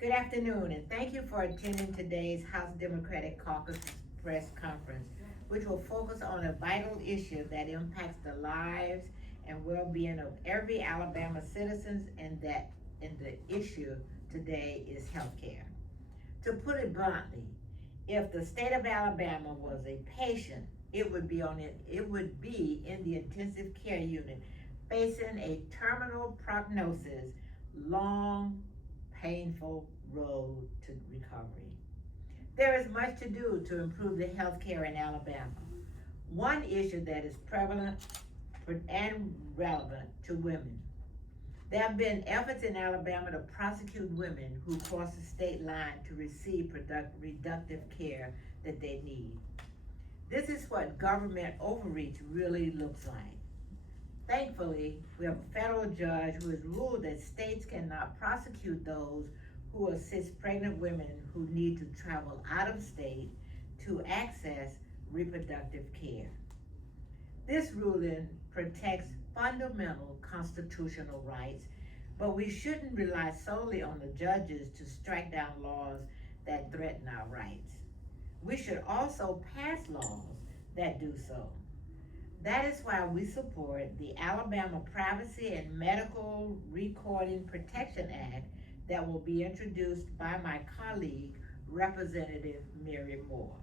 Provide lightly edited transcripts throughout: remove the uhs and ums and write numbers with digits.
Good afternoon, and thank you for attending today's House Democratic Caucus Press Conference, which will focus on a vital issue that impacts the lives and well-being of every Alabama citizen, and the issue today is health care. To put it bluntly, if the state of Alabama was a patient, it would be in the intensive care unit, facing a terminal prognosis, long, painful road to recovery. There is much to do to improve the health care in Alabama. One issue that is prevalent and relevant to women. There have been efforts in Alabama to prosecute women who cross the state line to receive reductive care that they need. This is what government overreach really looks like. Thankfully, we have a federal judge who has ruled that states cannot prosecute those who assist pregnant women who need to travel out of state to access reproductive care. This ruling protects fundamental constitutional rights, but we shouldn't rely solely on the judges to strike down laws that threaten our rights. We should also pass laws that do so. That is why we support the Alabama Privacy and Medical Recording Protection Act that will be introduced by my colleague, Representative Mary Moore.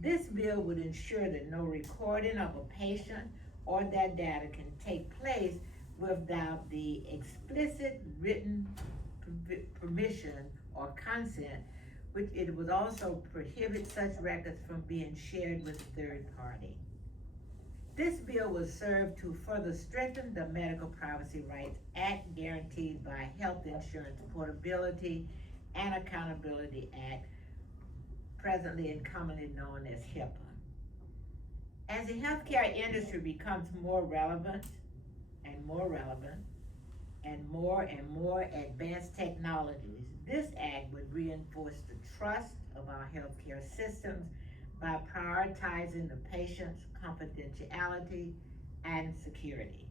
This bill would ensure that no recording of a patient or their data can take place without the explicit written permission or consent, which it would also prohibit such records from being shared with a third party. This bill will serve to further strengthen the Medical Privacy Rights Act guaranteed by Health Insurance Portability and Accountability Act, presently and commonly known as HIPAA. As the healthcare industry becomes more relevant and more advanced technologies, this act would reinforce the trust of our healthcare systems by prioritizing the patient's confidentiality and security.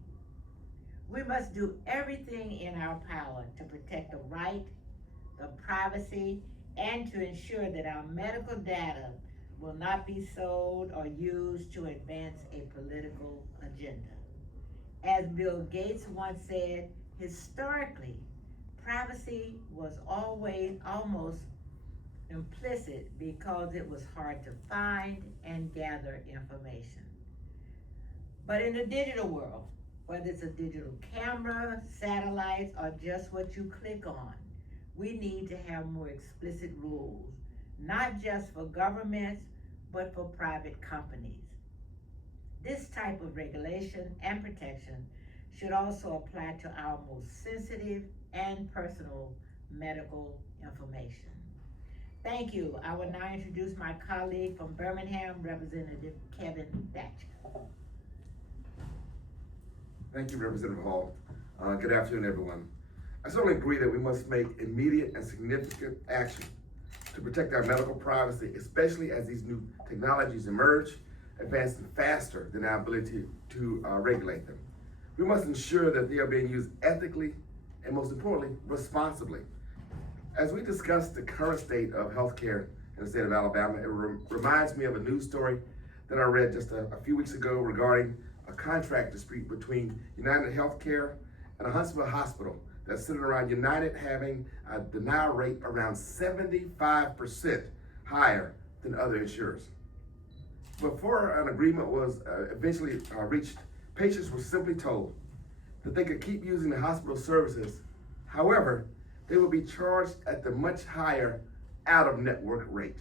We must do everything in our power to protect the right, the privacy, and to ensure that our medical data will not be sold or used to advance a political agenda. As Bill Gates once said, historically, privacy was always almost implicit because it was hard to find and gather information. But in the digital world, whether it's a digital camera, satellites, or just what you click on, we need to have more explicit rules, not just for governments, but for private companies. This type of regulation and protection should also apply to our most sensitive and personal medical information. Thank you. I will now introduce my colleague from Birmingham, Representative Kelvin Datcher. Thank you, Representative Hall. Good afternoon, everyone. I certainly agree that we must make immediate and significant action to protect our medical privacy, especially as these new technologies emerge, advancing faster than our ability to regulate them. We must ensure that they are being used ethically and, most importantly, responsibly. As we discuss the current state of healthcare in the state of Alabama, it reminds me of a news story that I read just a few weeks ago regarding a contract dispute between United Healthcare and a Huntsville hospital that's centered around United having a denial rate around 75% higher than other insurers. Before an agreement was eventually reached, patients were simply told that they could keep using the hospital services. However, they would be charged at the much higher out-of-network rate.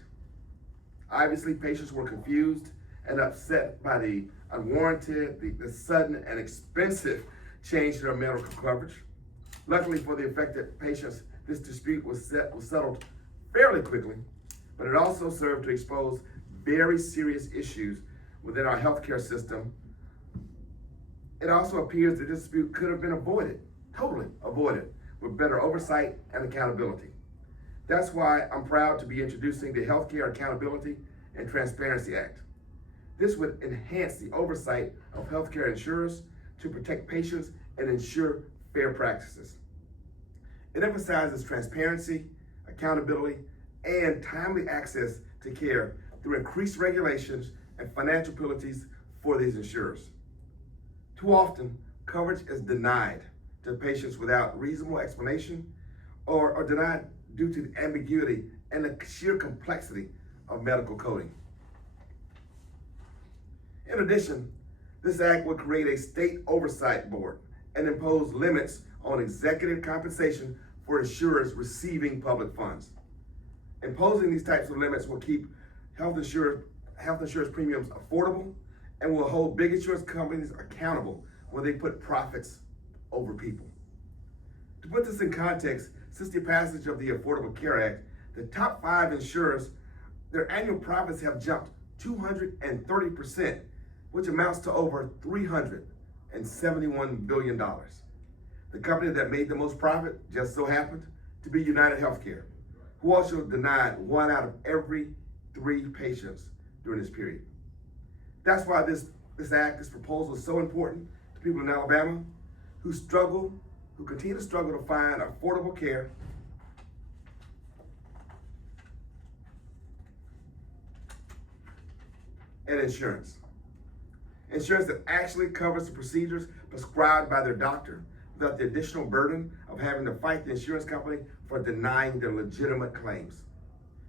Obviously, patients were confused and upset by the unwarranted, the sudden and expensive change to their medical coverage. Luckily for the affected patients, this dispute was settled fairly quickly, but it also served to expose very serious issues within our healthcare system. It also appears that this dispute could have been avoided, totally avoided, with better oversight and accountability. That's why I'm proud to be introducing the Healthcare Accountability and Transparency Act. This would enhance the oversight of healthcare insurers to protect patients and ensure fair practices. It emphasizes transparency, accountability, and timely access to care through increased regulations and financial penalties for these insurers. Too often, coverage is denied to patients without reasonable explanation or denied due to the ambiguity and the sheer complexity of medical coding. In addition, this act would create a state oversight board and impose limits on executive compensation for insurers receiving public funds. Imposing these types of limits will keep health insurance premiums affordable and will hold big insurance companies accountable when they put profits over people. To put this in context, since the passage of the Affordable Care Act, the top 5 insurers, their annual profits have jumped 230%, which amounts to over $371 billion. The company that made the most profit just so happened to be United Healthcare, who also denied 1 out of every 3 patients during this period. That's why this proposal is so important to people in Alabama who continue to struggle to find affordable care and insurance. Insurance that actually covers the procedures prescribed by their doctor without the additional burden of having to fight the insurance company for denying their legitimate claims.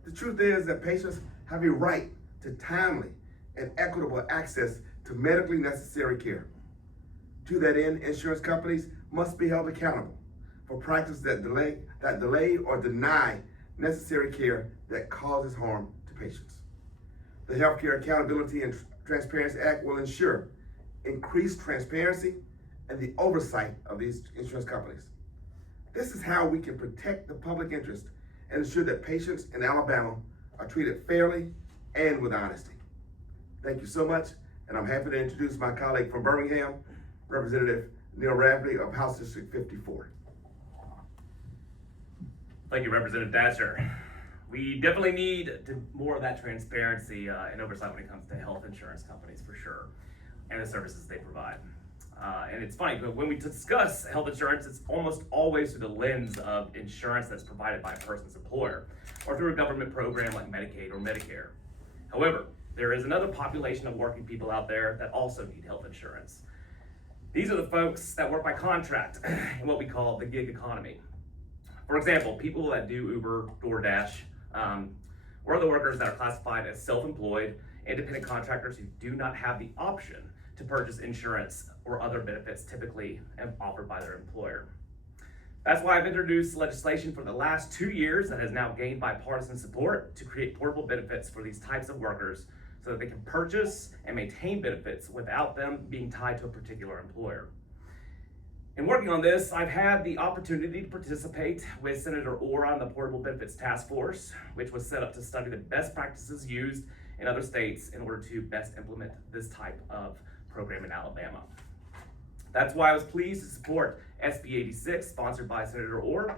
The truth is that patients have a right to timely and equitable access to medically necessary care. To that end, insurance companies must be held accountable for practices that delay or deny necessary care that causes harm to patients. The Healthcare Accountability and Transparency Act will ensure increased transparency and the oversight of these insurance companies. This is how we can protect the public interest and ensure that patients in Alabama are treated fairly and with honesty. Thank you so much, and I'm happy to introduce my colleague from Birmingham, Representative Neil Rafferty of House District 54. Thank you, Representative Datcher. We definitely need more of that transparency and oversight when it comes to health insurance companies, for sure, and the services they provide. And it's funny, but when we discuss health insurance, it's almost always through the lens of insurance that's provided by a person's employer or through a government program like Medicaid or Medicare. However, there is another population of working people out there that also need health insurance. These are the folks that work by contract in what we call the gig economy. For example, people that do Uber, DoorDash, or other workers that are classified as self-employed, independent contractors who do not have the option to purchase insurance or other benefits typically offered by their employer. That's why I've introduced legislation for the last 2 years that has now gained bipartisan support to create portable benefits for these types of workers so that they can purchase and maintain benefits without them being tied to a particular employer. In working on this, I've had the opportunity to participate with Senator Orr on the Portable Benefits Task Force, which was set up to study the best practices used in other states in order to best implement this type of program in Alabama. That's why I was pleased to support SB 86, sponsored by Senator Orr,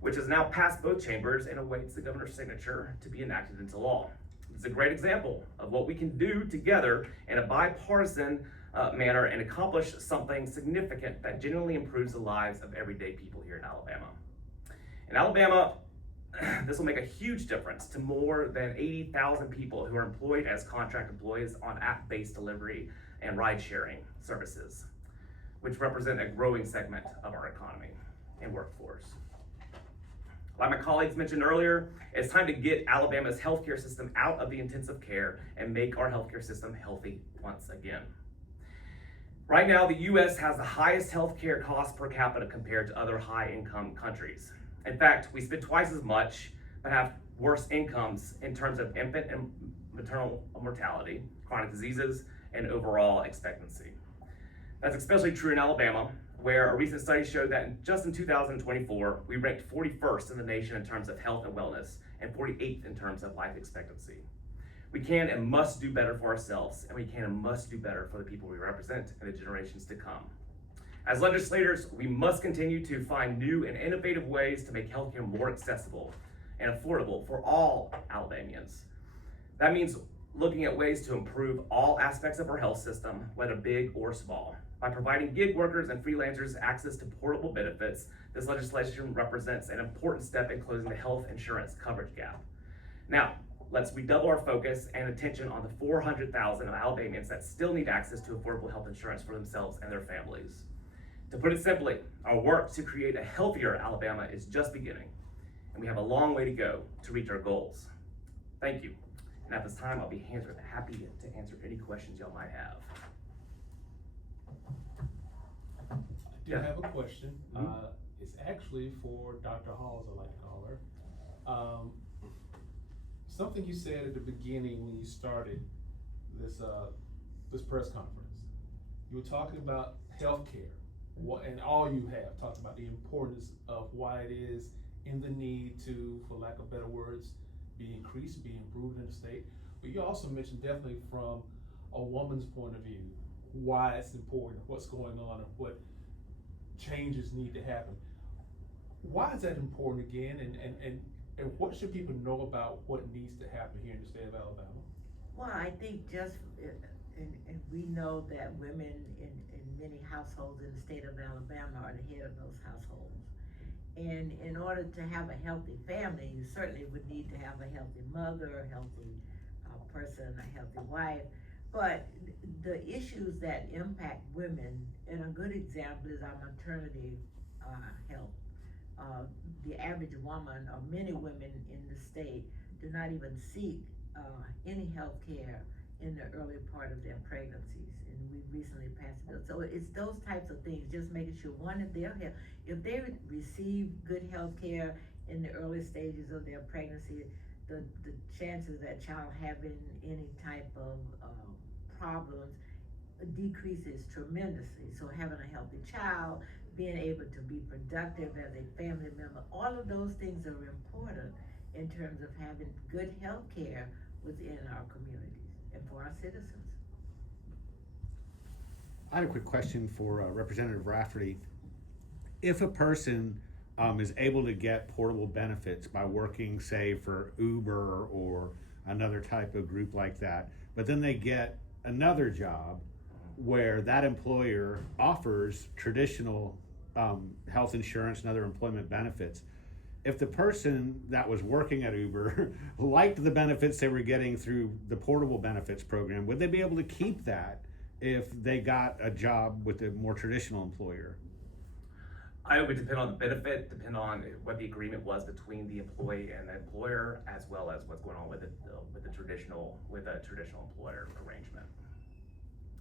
which has now passed both chambers and awaits the governor's signature to be enacted into law. It's a great example of what we can do together in a bipartisan manner and accomplish something significant that genuinely improves the lives of everyday people here in Alabama. In Alabama, this will make a huge difference to more than 80,000 people who are employed as contract employees on app-based delivery and ride-sharing services, which represent a growing segment of our economy and workforce. Like my colleagues mentioned earlier, it's time to get Alabama's healthcare system out of the intensive care and make our healthcare system healthy once again. Right now, the U.S. has the highest healthcare cost per capita compared to other high-income countries. In fact, we spend twice as much, but have worse incomes in terms of infant and maternal mortality, chronic diseases, and overall expectancy. That's especially true in Alabama, where a recent study showed that just in 2024, we ranked 41st in the nation in terms of health and wellness, and 48th in terms of life expectancy. We can and must do better for ourselves, and we can and must do better for the people we represent and the generations to come. As legislators, we must continue to find new and innovative ways to make healthcare more accessible and affordable for all Alabamians. That means looking at ways to improve all aspects of our health system, whether big or small, by providing gig workers and freelancers access to portable benefits This legislation represents an important step in closing the health insurance coverage gap. Now, let's redouble our focus and attention on the 400,000 of Alabamians that still need access to affordable health insurance for themselves and their families. To put it simply, our work to create a healthier Alabama is just beginning, and we have a long way to go to reach our goals. Thank you. And at this time, I'll be happy to answer any questions y'all might have. I do Yeah. have a question. It's actually for Dr. Halls, I like to call her. Something you said at the beginning when you started this press conference. You were talking about healthcare, and all you have talked about the importance of why it is in the need to, for lack of better words, be increased, be improved in the state. But you also mentioned definitely from a woman's point of view, why it's important, what's going on, and what changes need to happen. Why is that important again, and what should people know about what needs to happen here in the state of Alabama? Well, I think just, and we know that women in many households in the state of Alabama are the head of those households. And in order to have a healthy family, you certainly would need to have a healthy mother, a healthy person, a healthy wife. But the issues that impact women, and a good example is our maternity health. The average woman, or many women in the state, do not even seek any health care in the early part of their pregnancies. And we recently passed a bill. So it's those types of things, just making sure, one, if they receive good health care in the early stages of their pregnancy, the chances of that child having any type of problems decreases tremendously. So having a healthy child, being able to be productive as a family member, all of those things are important in terms of having good health care within our communities and for our citizens. I had a quick question for Representative Rafferty. If a person is able to get portable benefits by working, say, for Uber or another type of group like that, but then they get another job where that employer offers traditional health insurance and other employment benefits, if the person that was working at Uber liked the benefits they were getting through the portable benefits program, would they be able to keep that if they got a job with a more traditional employer? It would depend on the benefit, depend on what the agreement was between the employee and the employer, as well as what's going on with a traditional employer arrangement.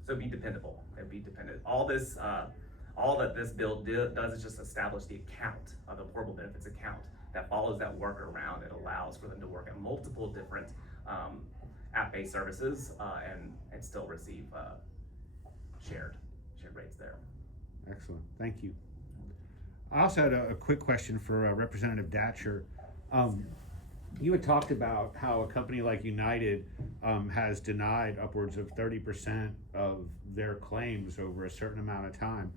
So it'd be dependable. It'd be dependent. All that this bill does is just establish the account of the portable benefits account that follows that worker around. It allows for them to work at multiple different app-based services and still receive shared rates there. Excellent, thank you. I also had a quick question for Representative Datcher. You had talked about how a company like United has denied upwards of 30% of their claims over a certain amount of time.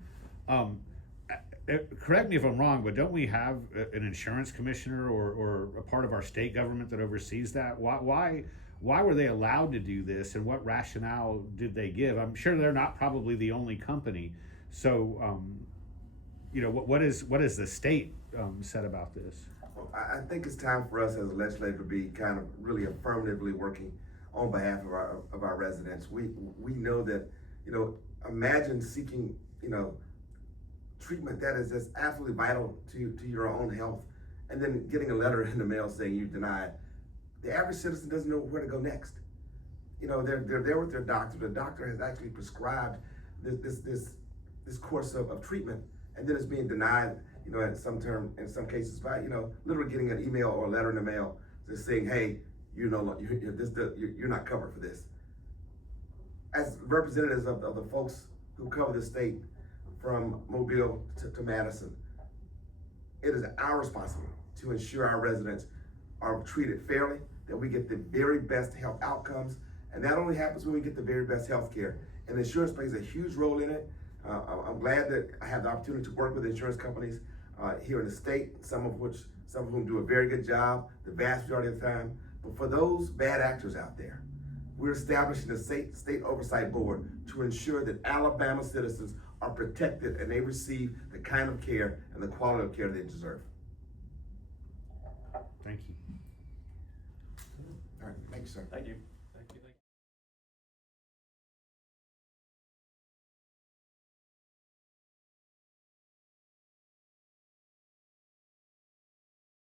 Correct me if I'm wrong, but don't we have an insurance commissioner or a part of our state government that oversees that? Why were they allowed to do this, and what rationale did they give? I'm sure they're not probably the only company. So, what is the state said about this? Well, I think it's time for us as a legislature to be kind of really affirmatively working on behalf of our residents. We know that, imagine seeking, treatment that is just absolutely vital to your own health, and then getting a letter in the mail saying you denied. The average citizen doesn't know where to go next. They're there with their doctor. The doctor has actually prescribed this course of treatment, and then it's being denied, in some cases by, literally getting an email or a letter in the mail just saying, hey, you're not covered for this. As representatives of the folks who cover the state from Mobile to Madison, it is our responsibility to ensure our residents are treated fairly, that we get the very best health outcomes, and that only happens when we get the very best health care. And insurance plays a huge role in it. I'm glad that I have the opportunity to work with insurance companies here in the state, some of whom do a very good job the vast majority of the time. But for those bad actors out there, we're establishing a state oversight board to ensure that Alabama citizens are protected and they receive the kind of care and the quality of care they deserve. Thank you. All right, thank you, sir. Thank you.